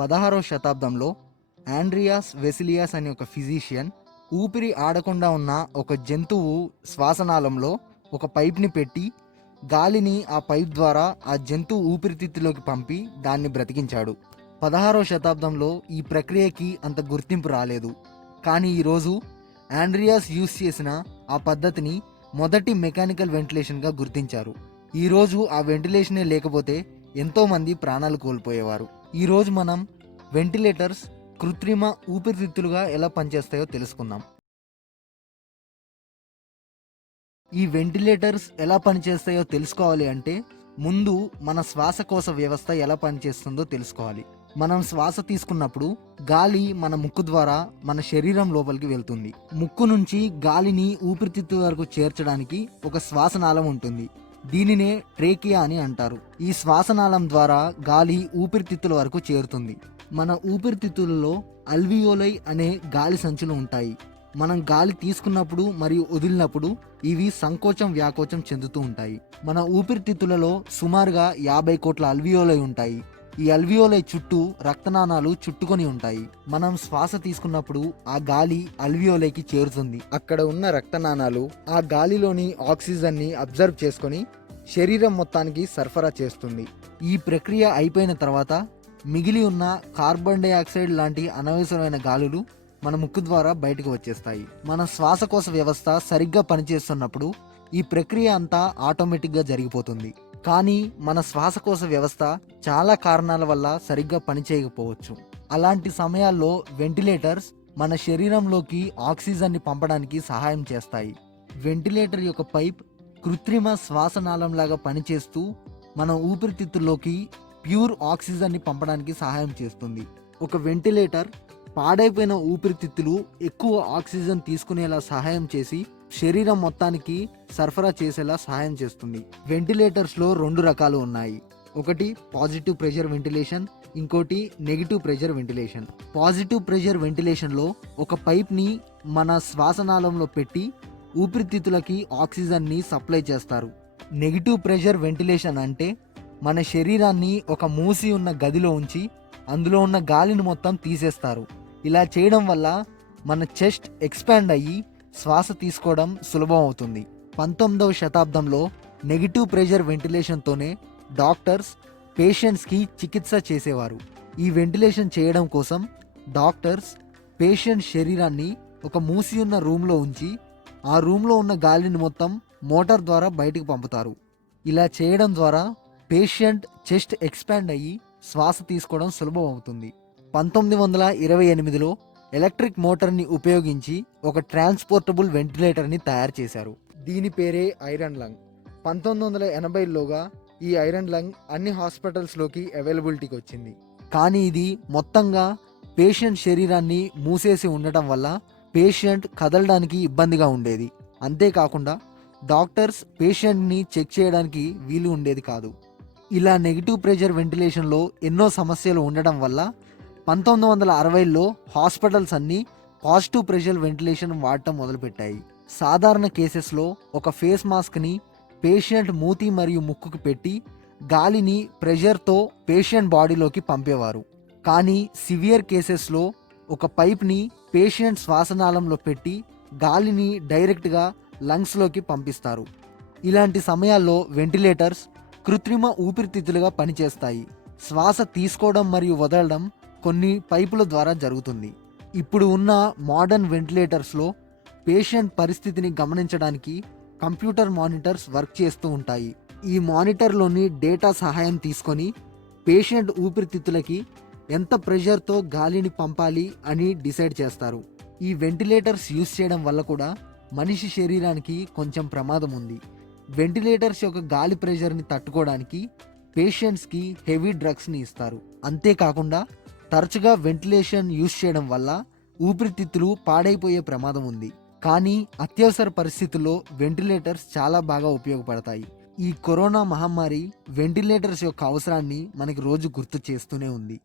16వ శతాబ్దంలో ఆండ్రియాస్ వెసిలియాస్ అనే ఒక ఫిజిషియన్ ఊపిరి ఆడకుండా ఉన్న ఒక జంతువు శ్వాసనాళంలో ఒక పైప్ని పెట్టి గాలిని ఆ పైప్ ద్వారా ఆ జంతువు ఊపిరితిత్తులోకి పంపి దాన్ని బ్రతికించాడు. 16వ శతాబ్దంలో ఈ ప్రక్రియకి అంత గుర్తింపు రాలేదు. కానీ ఈరోజు ఆండ్రియాస్ యూస్ చేసిన ఆ పద్ధతిని మొదటి మెకానికల్ వెంటిలేషన్గా గుర్తించారు. ఈరోజు ఆ వెంటిలేషనే లేకపోతే ఎంతోమంది ప్రాణాలు కోల్పోయేవారు. ఈరోజు మనం వెంటిలేటర్స్ కృత్రిమ ఊపిరితిత్తులుగా ఎలా పనిచేస్తాయో తెలుసుకుందాం. ఈ వెంటిలేటర్స్ ఎలా పనిచేస్తాయో తెలుసుకోవాలి అంటే ముందు మన శ్వాసకోశ వ్యవస్థ ఎలా పనిచేస్తుందో తెలుసుకోవాలి. మనం శ్వాస తీసుకున్నప్పుడు గాలి మన ముక్కు ద్వారా మన శరీరం లోపలికి వెళ్తుంది. ముక్కు నుంచి గాలిని ఊపిరితిత్తు వరకు చేర్చడానికి ఒక శ్వాసనాళం ఉంటుంది. దీనినే ట్రేకియా అని అంటారు. ఈ శ్వాసనాళం ద్వారా గాలి ఊపిరితిత్తుల వరకు చేరుతుంది. మన ఊపిరితిత్తులలో అల్వియోలై అనే గాలి సంచులు ఉంటాయి. మనం గాలి తీసుకున్నప్పుడు మరియు వదిలినప్పుడు ఇవి సంకోచం వ్యాకోచం చెందుతూ ఉంటాయి. మన ఊపిరితిత్తులలో సుమారుగా 50 కోట్ల అల్వియోలై ఉంటాయి. ఈ అల్వియోలై చుట్టూ రక్తనాళాలు చుట్టుకొని ఉంటాయి. మనం శ్వాస తీసుకున్నప్పుడు ఆ గాలి అల్వియోలైకి చేరుతుంది. అక్కడ ఉన్న రక్తనాళాలు ఆ గాలిలోని ఆక్సిజన్ని అబ్జర్వ్ చేసుకొని శరీరం మొత్తానికి సరఫరా చేస్తుంది. ఈ ప్రక్రియ అయిపోయిన తర్వాత మిగిలి ఉన్న కార్బన్ డైఆక్సైడ్ లాంటి అనవసరమైన గాలులు మన ముక్కు ద్వారా బయటకు వచ్చేస్తాయి. మన శ్వాసకోశ వ్యవస్థ సరిగ్గా పనిచేస్తున్నప్పుడు ఈ ప్రక్రియ అంతా ఆటోమేటిక్గా జరిగిపోతుంది. కానీ మన శ్వాసకోశ వ్యవస్థ చాలా కారణాల వల్ల సరిగ్గా పనిచేయకపోవచ్చు. అలాంటి సమయాల్లో వెంటిలేటర్స్ మన శరీరంలోకి ఆక్సిజన్ని పంపడానికి సహాయం చేస్తాయి. వెంటిలేటర్ యొక్క పైప్ కృత్రిమ శ్వాసనాళంలాగా పనిచేస్తూ మన ఊపిరితిత్తుల్లోకి ప్యూర్ ఆక్సిజన్ని పంపడానికి సహాయం చేస్తుంది. ఒక వెంటిలేటర్ పాడైపోయిన ఊపిరితిత్తులు ఎక్కువ ఆక్సిజన్ తీసుకునేలా సహాయం చేసి శరీరం మొత్తానికి సరఫరా చేసేలా సహాయం చేస్తుంది. వెంటిలేటర్స్లో 2 రకాలు ఉన్నాయి. ఒకటి పాజిటివ్ ప్రెషర్ వెంటిలేషన్, ఇంకోటి negative pressure ventilation. Positive pressure వెంటిలేషన్లో ఒక పైప్ని మన శ్వాసనాళంలో పెట్టి ఊపిరితిత్తులకి ఆక్సిజన్ని సప్లై చేస్తారు. నెగిటివ్ ప్రెషర్ వెంటిలేషన్ అంటే మన శరీరాన్ని ఒక మూసి ఉన్న గదిలో ఉంచి అందులో ఉన్న గాలిని మొత్తం తీసేస్తారు. ఇలా చేయడం వల్ల మన చెస్ట్ ఎక్స్పాండ్ అయ్యి శ్వాస తీసుకోవడం సులభం అవుతుంది. 19వ శతాబ్దంలో నెగిటివ్ ప్రెషర్ వెంటిలేషన్తోనే డాక్టర్స్ పేషెంట్స్కి చికిత్స చేసేవారు. ఈ వెంటిలేషన్ చేయడం కోసం డాక్టర్స్ పేషెంట్ శరీరాన్ని ఒక మూసి ఉన్న రూమ్లో ఉంచి ఆ రూమ్లో ఉన్న గాలిని మొత్తం మోటార్ ద్వారా బయటకు పంపుతారు. ఇలా చేయడం ద్వారా పేషెంట్ చెస్ట్ ఎక్స్పాండ్ అయ్యి శ్వాస తీసుకోవడం సులభం అవుతుంది. 1928లో ఎలక్ట్రిక్ మోటార్ని ఉపయోగించి ఒక ట్రాన్స్పోర్టబుల్ వెంటిలేటర్ని తయారు చేశారు. దీని పేరే ఐరన్ లంగ్. 1980లోగా ఈ ఐరన్ లంగ్ అన్ని హాస్పిటల్స్లోకి అవైలబిలిటీకి వచ్చింది. కానీ ఇది మొత్తంగా పేషెంట్ శరీరాన్ని మూసేసి ఉండటం వల్ల పేషెంట్ కదలడానికి ఇబ్బందిగా ఉండేది. అంతేకాకుండా డాక్టర్స్ పేషెంట్ని చెక్ చేయడానికి వీలు ఉండేది కాదు. ఇలా నెగిటివ్ ప్రెషర్ వెంటిలేషన్లో ఎన్నో సమస్యలు ఉండడం వల్ల 1960లో హాస్పిటల్స్ అన్నీ పాజిటివ్ ప్రెషర్ వెంటిలేషన్ వాడటం మొదలుపెట్టాయి. సాధారణ కేసెస్లో ఒక ఫేస్ మాస్క్ని పేషెంట్ మూతి మరియు ముక్కుకు పెట్టి గాలిని ప్రెషర్తో పేషెంట్ బాడీలోకి పంపేవారు. కానీ సివియర్ కేసెస్లో ఒక పైప్ని పేషెంట్ శ్వాసనాళంలో పెట్టి గాలిని డైరెక్ట్గా లంగ్స్లోకి పంపిస్తారు. ఇలాంటి సమయాల్లో వెంటిలేటర్స్ కృత్రిమ ఊపిరితిత్తులుగా పనిచేస్తాయి. శ్వాస తీసుకోవడం మరియు వదలడం కొన్ని పైపుల ద్వారా జరుగుతుంది. ఇప్పుడు ఉన్న మోడర్న్ వెంటిలేటర్స్లో పేషెంట్ పరిస్థితిని గమనించడానికి కంప్యూటర్ మానిటర్స్ వర్క్ చేస్తూ ఉంటాయి. ఈ మానిటర్లోని డేటా సహాయం తీసుకొని పేషెంట్ ఊపిరితిత్తులకి ఎంత ప్రెషర్తో గాలిని పంపాలి అని డిసైడ్ చేస్తారు. ఈ వెంటిలేటర్స్ యూస్ చేయడం వల్ల కూడా మనిషి శరీరానికి కొంచెం ప్రమాదం ఉంది. వెంటిలేటర్స్ యొక్క గాలి ప్రెషర్ని తట్టుకోవడానికి పేషెంట్స్కి హెవీ డ్రగ్స్ని ఇస్తారు. అంతేకాకుండా తరచుగా వెంటిలేషన్ యూస్ చేయడం వల్ల ఊపిరితిత్తులు పాడైపోయే ప్రమాదం ఉంది. కానీ అత్యవసర పరిస్థితుల్లో వెంటిలేటర్స్ చాలా బాగా ఉపయోగపడతాయి. ఈ కరోనా మహమ్మారి వెంటిలేటర్స్ యొక్క అవసరాన్ని మనకి రోజు గుర్తు చేస్తూనే ఉంది.